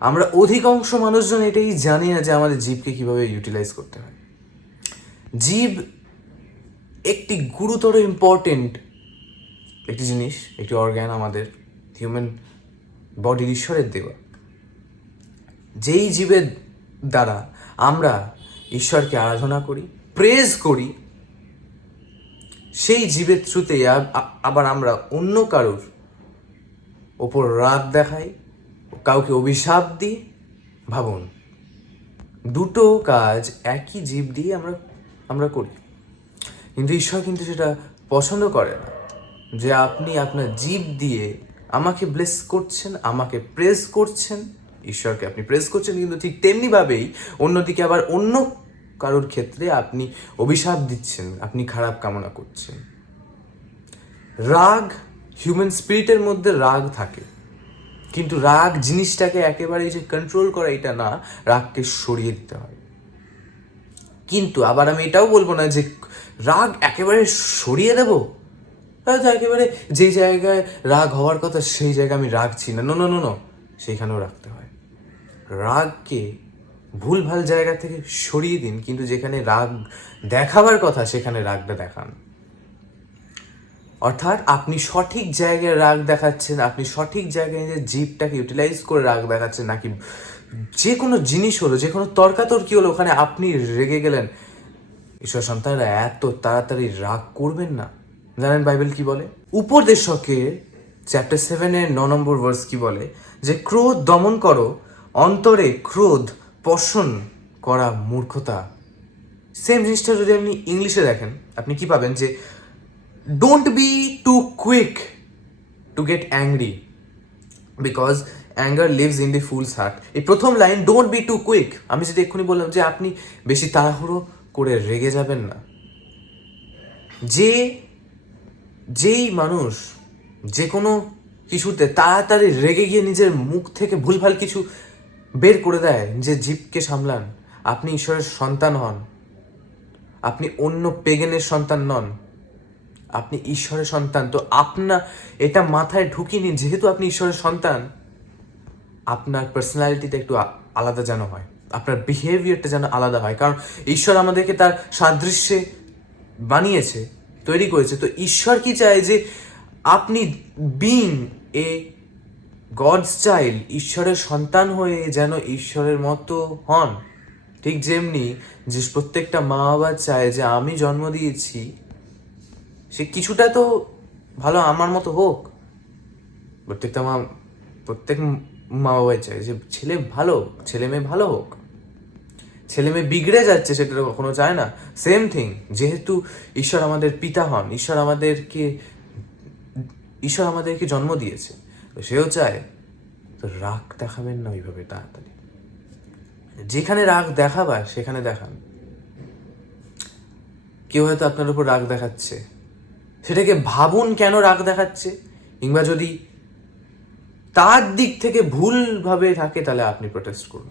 আমরা অধিকাংশ মানুষজন এটাই জানি না যে আমাদের জীবকে কিভাবে ইউটিলাইজ করতে হয়। জীব একটি গুরুতর ইম্পর্টেন্ট একটি জিনিস, একটি অর্গ্যান আমাদের হিউম্যান বডির ঈশ্বরের দেওয়া। যেই জীবের দ্বারা আমরা ঈশ্বরকে আরাধনা করি, প্রেজ করি, সেই জীবের থ্রুতে আবার আমরা অন্য কারোর ওপর রাগ দেখাই, কাউকে অভিশাপ দিই। ভাবুন, দুটো কাজ একই জীব দিয়ে আমরা করি। কিন্তু ঈশ্বর কিন্তু সেটা পছন্দ করে না, যে আপনি আপনার জীব দিয়ে আমাকে ব্লেস করছেন, আমাকে প্রেজ করছেন। ঈশ্বরকে আপনি প্রেজ করছেন, কিন্তু ঠিক তেমনিভাবেই অন্যদিকে আবার অন্য কারোর ক্ষেত্রে আপনি অভিশাপ দিচ্ছেন, আপনি খারাপ কামনা করছেন। রাগ, হিউম্যান স্পিরিটের মধ্যে রাগ থাকে, কিন্তু রাগ জিনিসটাকে একেবারেই যে কন্ট্রোল করা এটা না, রাগকে সরিয়ে দিতে হয়। কিন্তু আবার আমি এটাও বলবো না যে রাগ একেবারে সরিয়ে দেবো, হয়তো একেবারে যেই জায়গায় রাগ হওয়ার কথা সেই জায়গায় আমি রাখছি না, নো, সেইখানেও রাখতে হয়। রাগকে ভুলভাল জায়গা থেকে সরিয়ে দিন, কিন্তু যেখানে রাগ দেখাবার কথা সেখানে রাগটা দেখান। অর্থাৎ আপনি সঠিক জায়গায় রাগ দেখাচ্ছেন, আপনি সঠিক জায়গায় নিজের জীবটাকে ইউটিলাইজ করে রাগ দেখাচ্ছেন, নাকি যে কোনো জিনিস হলো, যে কোনো তর্কাতর্কি হলো, ওখানে আপনি রেগে গেলেন। ঈশ্বর সন্তানরা এত তাড়াতাড়ি রাগ করবেন না। জানেন বাইবেল কি বলে? উপদেশকের চ্যাপ্টার 7 নম্বর ভার্স কি বলে? যে ক্রোধ দমন করো, অন্তরে ক্রোধ পোষণ করা মূর্খতা। সেম জিনিসটা যদি আপনি ইংলিশে দেখেন, আপনি কি পাবেন? যে don't be too quick to get angry, because anger lives in the fools heart. এই প্রথম line, don't be too quick. আমি যদি এক্ষুনি বললাম যে আপনি বেশি তাড়াহুড়ো করে রেগে যাবেন না। যেই মানুষ যে কোনো কিছুতে তাড়াতাড়ি রেগে গিয়ে নিজের মুখ থেকে ভুলভাল কিছু বের করে দেয়, যে জীবকে সামলান। আপনি ঈশ্বরের সন্তান হন, আপনি অন্য পেগেনের সন্তান নন, আপনি ঈশ্বরের সন্তান। তো আপনার এটা মাথায় ঢুকিয়ে নিন, যেহেতু আপনি ঈশ্বরের সন্তান, আপনার পার্সোনালিটিটা একটু আলাদা যেন হয়, আপনার বিহেভিয়ারটা যেন আলাদা হয়। কারণ ঈশ্বর আমাদেরকে তার সাদৃশ্যে বানিয়েছে, তৈরি করেছে। তো ঈশ্বর কি চায়? যে আপনি বিং এ গডস চাইল্ড, ঈশ্বরের সন্তান হয়ে যেন ঈশ্বরের মতো হন। ঠিক যেমনি যে প্রত্যেকটা মা বাবা চায় যে আমি জন্ম দিয়েছি, সে কিছুটা তো ভালো আমার মতো হোক। প্রত্যেক মা বাবাই চায় যে ছেলে ভালো, ছেলে মেয়ে ভালো হোক। ছেলে মেয়ে বিগড়ে যাচ্ছে সেটা তো কখনো চায় না। সেম থিং, যেহেতু ঈশ্বর আমাদের পিতা হন, ঈশ্বর আমাদেরকে জন্ম দিয়েছে, তো সেও চায় তো রাগ দেখাবেন না ওইভাবে তাড়াতাড়ি। যেখানে রাগ দেখাবার সেখানে দেখান। কেউ হয়তো আপনার উপর রাগ দেখাচ্ছে, সেটাকে ভাবুন কেন রাগ দেখাচ্ছে, কিংবা যদি তার দিক থেকে ভুলভাবে থাকে তাহলে আপনি প্রোটেস্ট করুন।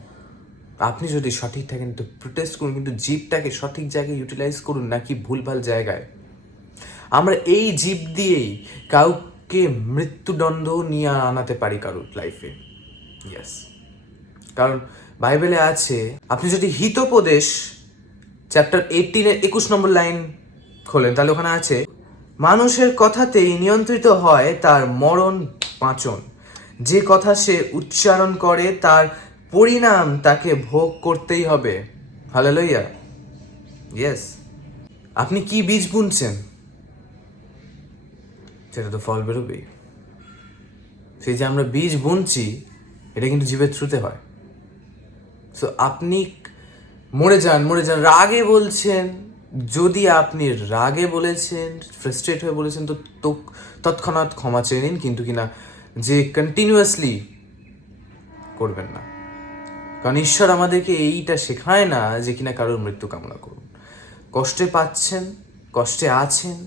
আপনি যদি সঠিক থাকেন তো প্রোটেস্ট করুন, কিন্তু জীবটাকে সঠিক জায়গায় ইউটিলাইজ করুন, নাকি ভুলভাল জায়গায়। আমরা এই জীব দিয়েই কাউকে মৃত্যুদণ্ড নিয়ে আনাতে পারি কারোর লাইফে। ইয়েস, কারণ বাইবেলে আছে, আপনি যদি হিতোপদেশ চ্যাপ্টার 18 21 নম্বর লাইন খোলেন, তাহলে ওখানে আছে, মানুষের কথাতেই নিয়ন্ত্রিত হয় তার মরণ বাঁচন, যে কথা সে উচ্চারণ করে তার পরিণাম তাকে ভোগ করতেই হবে। হালেলুয়া। ইয়েস, আপনি কি বীজ বুনছেন সেটা তো ফল বেরোবেই। সেই যে আমরা বীজ বুনছি, এটা কিন্তু জীবের থ্রুতে হয়। সো আপনি মরে যান রাগে বলছেন। যদি আপনি রাগে বলেছেন, ফ্রাস্ট্রেট হয়ে বলেছেন, তো তৎক্ষণাৎ ক্ষমা চেয়ে নিন, কিন্তু কিনা যে কন্টিনিউয়াসলি করবেন না। কারণ ঈশ্বর আমাদেরকে এইটা শেখায় না যে কিনা কারোর মৃত্যু কামনা করুন। কষ্টে পাচ্ছেন, কষ্টে আছেন,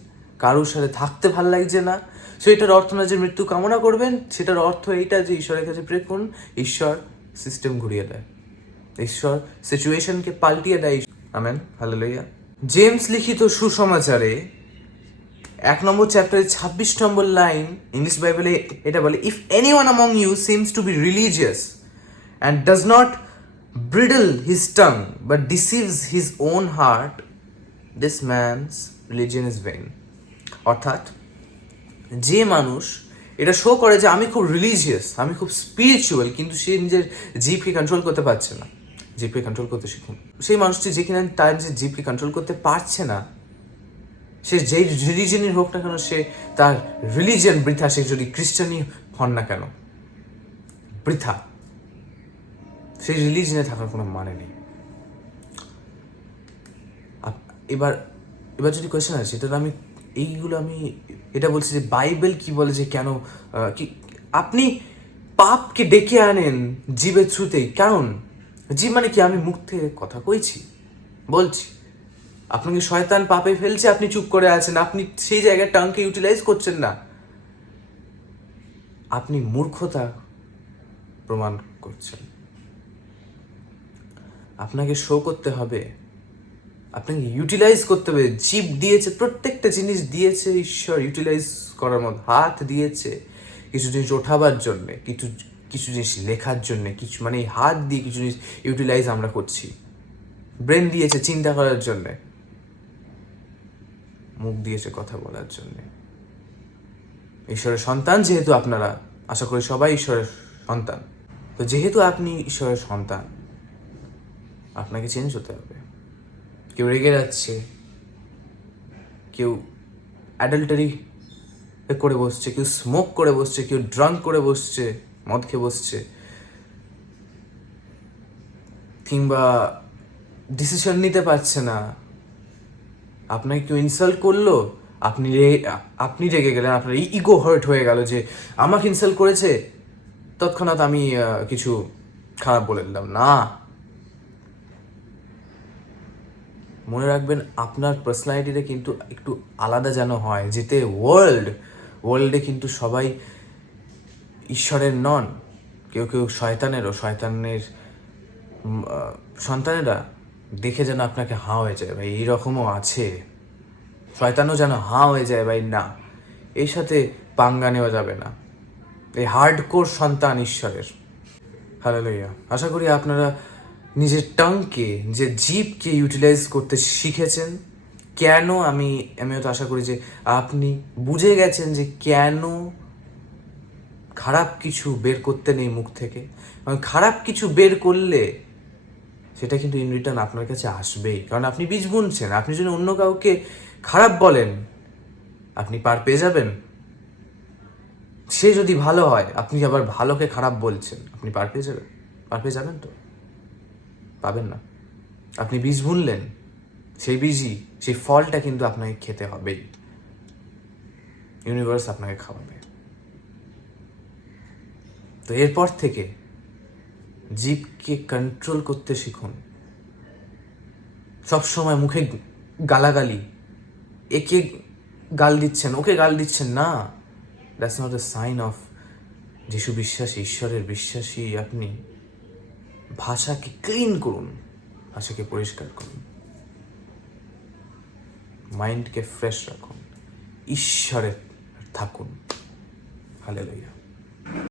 কারোর সাথে থাকতে ভাল লাগছে না, সো এটার অর্থ না যে মৃত্যু কামনা করবেন। সেটার অর্থ এইটা যে ঈশ্বরের কাছে প্রে করুন, ঈশ্বর সিস্টেম ঘুরিয়ে দেয়, ঈশ্বর সিচুয়েশনকে পাল্টিয়ে দেয়। Amen, hallelujah. জেমস লিখিত সুসমাচারে 1 নম্বর চ্যাপ্টারে 26 নম্বর লাইন, ইংলিশ বাইবেলে এটা বলে, if anyone among you seems to be religious and does not bridle his tongue but deceives his own heart, this man's religion is vain. অর্থাৎ যে মানুষ এটা শো করে যে আমি খুব রিলিজিয়াস, আমি খুব স্পিরিচুয়াল, কিন্তু সে নিজের জিভকে কন্ট্রোল করতে পারছে না। জিভকে কন্ট্রোল করতে শিখুন। সেই মানুষটি যে কিনা তার যে জিভকে কন্ট্রোল করতে পারছে না, সে যেই রিলিজিয়নই হোক না কেন, সে তার রিলিজিয়ন বৃথা। সে যদি খ্রিস্টানই হন না কেন, বৃথা। সেই রিলিজিয়নে থাকার কোনো মানে নেই। এবার এবার যদি কোয়েশ্চেন আছে, এটা আমি এটা বলছি যে বাইবেল কি বলে যে কেন কি আপনি পাপকে ডেকে আনেন জীবের থ্রুতেই। কারণ জীব মানে কি, আমি মুখ থেকে কথা বলছি, আপনাকে শয়তান পাপে ফেলছে, আপনি চুপ করে আছেন, আপনি সেই জায়গায় টাংকে ইউটিলাইজ করছেন না, আপনি মূর্খতা প্রমাণ করছেন। আপনাকে শো করতে হবে, আপনাকে ইউটিলাইজ করতে হবে। জীব দিয়েছে, প্রত্যেকটা জিনিস দিয়েছে ঈশ্বর ইউটিলাইজ করার মতো। হাত দিয়েছে কিছু জিনিস ওঠাবার জন্যে, কিছু জিনিস লেখার জন্যে, কিছু মানে এই হাত দিয়ে কিছু জিনিস ইউটিলাইজ আমরা করছি। ব্রেন দিয়েছে চিন্তা করার জন্যে, মুখ দিয়েছে কথা বলার জন্যে। ঈশ্বরের সন্তান যেহেতু আপনারা, আশা করি সবাই ঈশ্বরের সন্তান, তো যেহেতু আপনি ঈশ্বরের সন্তান, আপনাকে চেঞ্জ হতে হবে। কেউ রেগে যাচ্ছে, কেউ অ্যাডাল্টারি করে বসছে, কেউ স্মোক করে বসছে, কেউ ড্রাঙ্ক করে বসছে, মদ খেয়ে বসছে, কিংবা ডিসিশন নিতে পারছে না। আপনাকে কেউ ইনসাল্ট করলো, আপনি রেগে গেলেন, আপনার ইগো হার্ট হয়ে গেল যে আমাকে ইনসাল্ট করেছে, তৎক্ষণাৎ আমি কিছু খারাপ বলে দিলাম। না, মনে রাখবেন আপনার পার্সোনালিটিটা কিন্তু একটু আলাদা যেন হয়, যেতে ওয়ার্ল্ডে কিন্তু সবাই ঈশ্বরের নন, কেউ শয়তানেরও, শয়তানের সন্তানেরা দেখে যেন আপনাকে হাঁ হয়ে যায়, ভাই এইরকমও আছে। শয়তানও যেন হাঁ হয়ে যায়, ভাই না, এর সাথে পাঙ্গা নেওয়া যাবে না, এই হার্ডকোর সন্তান ঈশ্বরের। হালেলুয়া। আশা করি আপনারা নিজের টাংকে, যে জিভকে ইউটিলাইজ করতে শিখেছেন। কেন আমিও তো আশা করি যে আপনি বুঝে গেছেন যে কেন খারাপ কিছু বের করতে নেই মুখ থেকে। কারণ খারাপ কিছু বের করলে সেটা কিন্তু ইন রিটার্ন আপনার কাছে আসবেই, কারণ আপনি বীজ বুনছেন। আপনি যদি অন্য কাউকে খারাপ বলেন, আপনি পার পেয়ে যাবেন। সে যদি ভালো হয়, আপনি আবার ভালোকে খারাপ বলছেন, আপনি পার পেয়ে যাবেন তো? পাবেন না। আপনি বীজ বুনলেন, সেই বীজই, সেই ফলটা কিন্তু আপনাকে খেতে হবেই। ইউনিভার্স আপনাকে খাওয়াবে। তো এরপর থেকে জিভকে কন্ট্রোল করতে শিখুন। সবসময় মুখে গালাগালি, একে গাল দিচ্ছেন, ওকে গাল দিচ্ছেন না, that's not a sign of যিশু বিশ্বাসী, ঈশ্বরের বিশ্বাসী। আপনি ভাষাকে ক্লিন করুন, ভাষাকে পরিষ্কার করুন, মাইন্ডকে ফ্রেশ রাখুন, ঈশ্বরে থাকুন। হালেলুয়া।